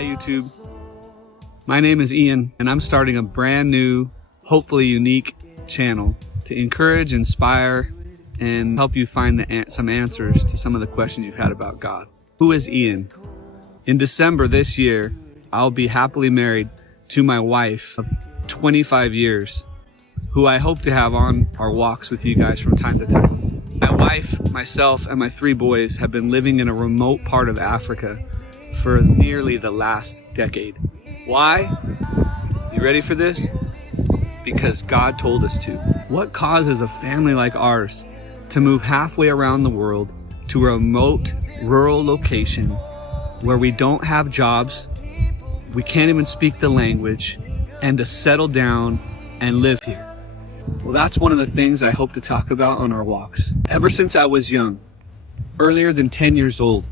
Hi YouTube. My name is Ian and I'm starting a brand new, hopefully unique channel to encourage, inspire, and help you find some answers to some of the questions you've had about God. Who is Ian? In December this year, I'll be happily married to my wife of 25 years, who I hope to have on our walks with you guys from time to time. My wife, myself, and my 3 boys have been living in a remote part of Africa for nearly the last decade. Why? You ready for this? Because God told us to. What causes a family like ours to move halfway around the world to a remote, rural location where we don't have jobs, we can't even speak the language, and to settle down and live here? Well, that's one of the things I hope to talk about on our walks. Ever since I was young, earlier than 10 years old,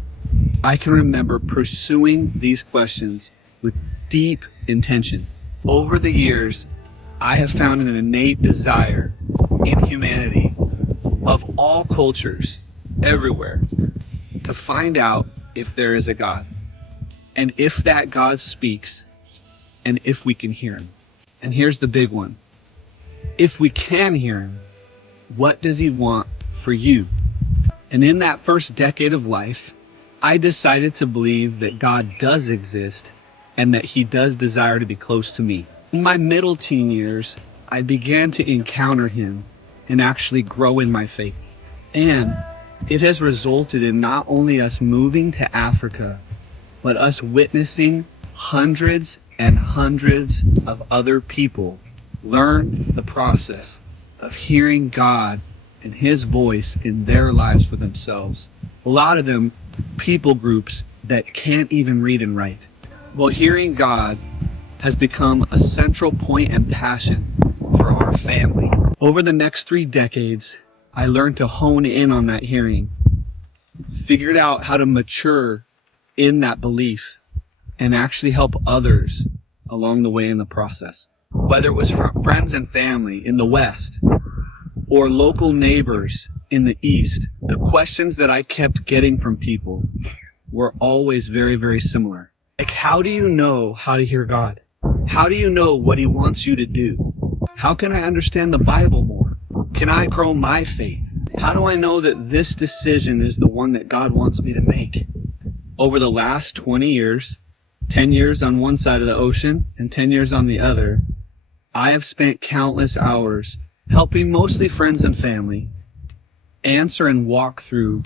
I can remember pursuing these questions with deep intention. Over the years, I have found an innate desire in humanity of all cultures, everywhere, to find out if there is a God, and if that God speaks, and if we can hear him. And here's the big one. If we can hear him, what does he want for you? And in that first decade of life, I decided to believe that God does exist and that he does desire to be close to me. In my middle teen years, I began to encounter him and actually grow in my faith. And it has resulted in not only us moving to Africa, but us witnessing hundreds and hundreds of other people learn the process of hearing God and his voice in their lives for themselves. A lot of them, people groups that can't even read and write. Well, hearing God has become a central point and passion for our family. Over the next 3 decades, I learned to hone in on that hearing, figured out how to mature in that belief, and actually help others along the way in the process. Whether it was from friends and family in the West or local neighbors in the East, the questions that I kept getting from people were always very, very similar. Like, how do you know how to hear God? How do you know what he wants you to do? How can I understand the Bible more? Can I grow my faith? How do I know that this decision is the one that God wants me to make? Over the last 20 years, 10 years on one side of the ocean and 10 years on the other, I have spent countless hours helping mostly friends and family answer and walk through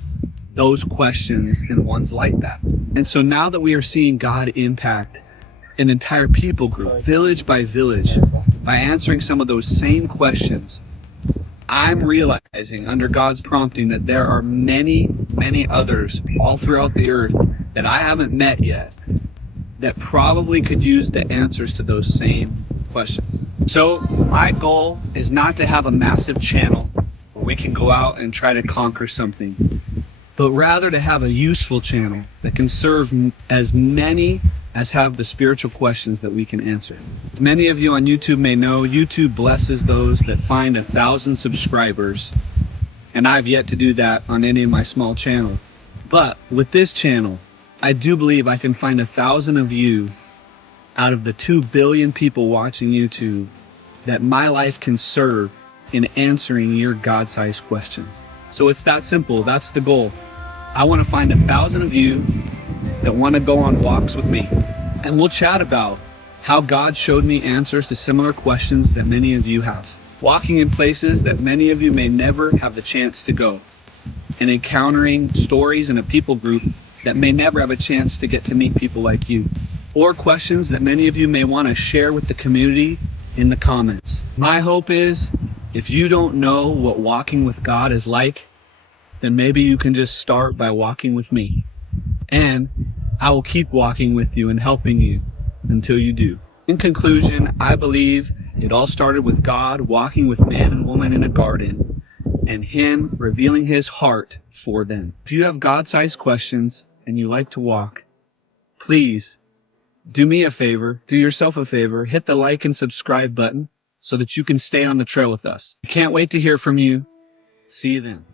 those questions and ones like that. And so now that we are seeing God impact an entire people group, village by village, by answering some of those same questions, I'm realizing under God's prompting that there are many, many others all throughout the earth that I haven't met yet that probably could use the answers to those same questions. So my goal is not to have a massive channel where we can go out and try to conquer something, but rather to have a useful channel that can serve as many as have the spiritual questions that we can answer. As many of you on YouTube may know, YouTube blesses those that find 1,000 subscribers, and I've yet to do that on any of my small channels. But with this channel, I do believe I can find 1,000 of you out of the 2 billion people watching YouTube that my life can serve in answering your God-sized questions. So it's that simple. That's the goal. I want to find 1,000 of you that want to go on walks with me, and we'll chat about how God showed me answers to similar questions that many of you have. Walking in places that many of you may never have the chance to go, and encountering stories in a people group that may never have a chance to get to meet people like you, or questions that many of you may want to share with the community in the comments. My hope is, if you don't know what walking with God is like, then maybe you can just start by walking with me. And I will keep walking with you and helping you until you do. In conclusion, I believe it all started with God walking with man and woman in a garden and him revealing his heart for them. If you have God-sized questions and you like to walk, please do me a favor, do yourself a favor, hit the like and subscribe button so that you can stay on the trail with us. I can't wait to hear from you. See you then.